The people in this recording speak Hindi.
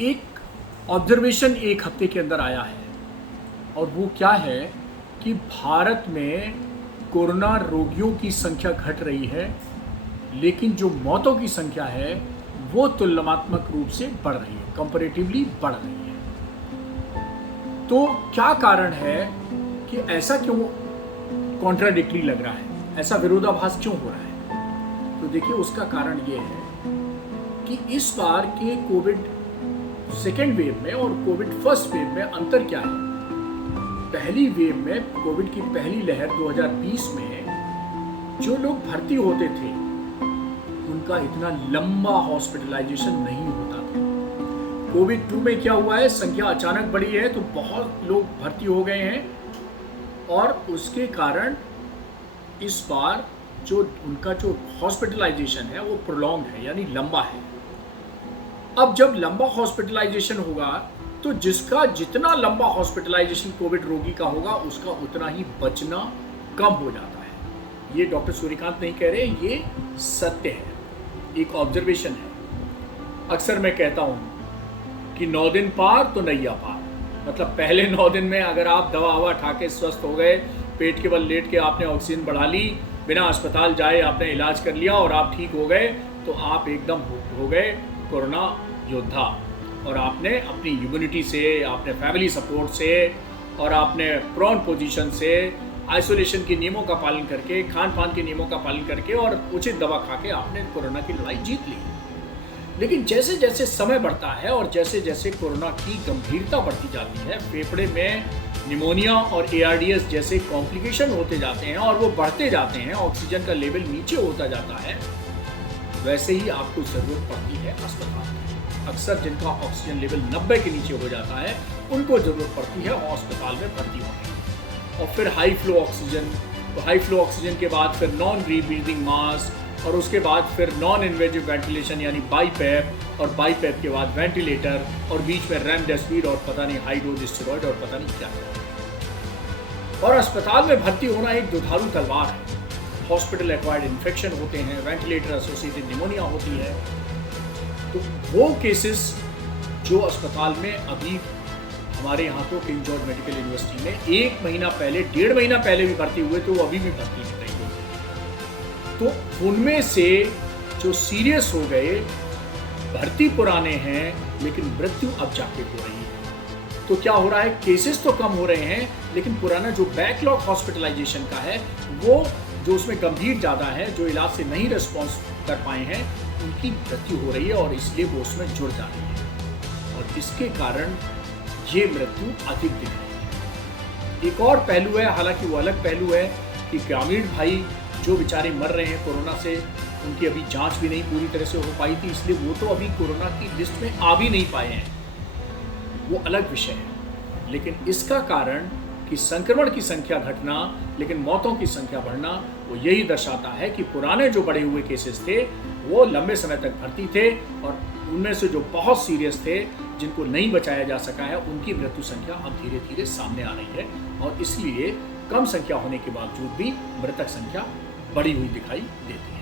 एक ऑब्जर्वेशन एक हफ्ते के अंदर आया है और वो क्या है कि भारत में कोरोना रोगियों की संख्या घट रही है, लेकिन जो मौतों की संख्या है वो तुलनात्मक रूप से बढ़ रही है, कंपैरेटिवली बढ़ रही है। तो क्या कारण है कि ऐसा क्यों कॉन्ट्राडिक्टरी लग रहा है, ऐसा विरोधाभास क्यों हो रहा है? तो देखिए, उसका कारण ये है कि इस बार के कोविड सेकेंड वेव में और कोविड फर्स्ट वेव में अंतर क्या है। पहली वेव में, कोविड की पहली लहर 2020 में जो लोग भर्ती होते थे उनका इतना लंबा हॉस्पिटलाइजेशन नहीं होता था। कोविड 2 में क्या हुआ है, संख्या अचानक बढ़ी है तो बहुत लोग भर्ती हो गए हैं और उसके कारण इस बार जो उनका जो हॉस्पिटलाइजेशन है वो प्रोलॉन्ग है, यानी लंबा है। अब जब लंबा हॉस्पिटलाइजेशन होगा तो जिसका जितना लंबा हॉस्पिटलाइजेशन कोविड रोगी का होगा उसका उतना ही बचना कम हो जाता है। ये डॉक्टर सूर्यकांत नहीं कह रहे, ये सत्य है, एक ऑब्जर्वेशन है। अक्सर मैं कहता हूँ कि 9 दिन पार तो नैया पार, मतलब पहले 9 दिन में अगर आप दवा हवा खा के स्वस्थ हो गए, पेट के बल लेट के आपने ऑक्सीजन बढ़ा ली, बिना अस्पताल जाए आपने इलाज कर लिया और आप ठीक हो गए, तो आप एकदम हो गए कोरोना योद्धा। और आपने अपनी इम्यूनिटी से, आपने फैमिली सपोर्ट से और आपने प्रोन पोजीशन से, आइसोलेशन के नियमों का पालन करके, खान पान के नियमों का पालन करके और उचित दवा खा के आपने कोरोना की लड़ाई जीत ली। लेकिन जैसे जैसे समय बढ़ता है और जैसे जैसे कोरोना की गंभीरता बढ़ती जाती है, फेफड़े में निमोनिया और ARDS जैसे कॉम्प्लिकेशन होते जाते हैं और वो बढ़ते जाते हैं, ऑक्सीजन का लेवल नीचे होता जाता है, वैसे ही आपको ज़रूरत पड़ती है अस्पताल में। अक्सर जिनका ऑक्सीजन लेवल 90 के नीचे हो जाता है उनको ज़रूरत पड़ती है अस्पताल में भर्ती होने की। और फिर हाई फ्लो ऑक्सीजन, तो हाई फ्लो ऑक्सीजन के बाद फिर नॉन रीब्रीदिंग मास्क और उसके बाद फिर नॉन इन्वेजिव वेंटिलेशन यानी बाईपैप, और बाईपैप के बाद वेंटिलेटर और बीच में रेमडेसिविर और पता नहीं हाई डोज स्टेरॉइड और पता नहीं क्या है। और अस्पताल में भर्ती होना एक दुधारू तलवार है। हॉस्पिटल एक्वायर्ड इन्फेक्शन होते हैं, वेंटिलेटर एसोसिएटेड निमोनिया होती है। तो वो केसेस जो अस्पताल में अभी हमारे यहाँ तो किंग जॉर्ज मेडिकल यूनिवर्सिटी में 1 महीना पहले, 1.5 महीना पहले भी भर्ती हुए तो वो अभी भी भर्ती नहीं रही हुई। तो उनमें से जो सीरियस हो गए, भर्ती पुराने हैं लेकिन मृत्यु अब जाके हो रही है। तो क्या हो रहा है, केसेस तो कम हो रहे हैं लेकिन पुराना जो बैकलॉग हॉस्पिटलाइजेशन का है, वो जो उसमें गंभीर ज़्यादा है, जो इलाज से नहीं रिस्पॉन्स कर पाए हैं, उनकी मृत्यु हो रही है और इसलिए वो उसमें जुड़ जा रही है और इसके कारण ये मृत्यु अधिक दिख रही है। एक और पहलू है, हालांकि वो अलग पहलू है, कि ग्रामीण भाई जो बेचारे मर रहे हैं कोरोना से, उनकी अभी जांच भी नहीं पूरी तरह से हो पाई थी, इसलिए वो तो अभी कोरोना की लिस्ट में आ भी नहीं पाए हैं, वो अलग विषय है। लेकिन इसका कारण कि संक्रमण की संख्या घटना लेकिन मौतों की संख्या बढ़ना, वो यही दर्शाता है कि पुराने जो बढ़े हुए केसेस थे वो लंबे समय तक भर्ती थे और उनमें से जो बहुत सीरियस थे, जिनको नहीं बचाया जा सका है, उनकी मृत्यु संख्या अब धीरे धीरे सामने आ रही है और इसलिए कम संख्या होने के बावजूद भी मृतक संख्या बढ़ी हुई दिखाई देती है।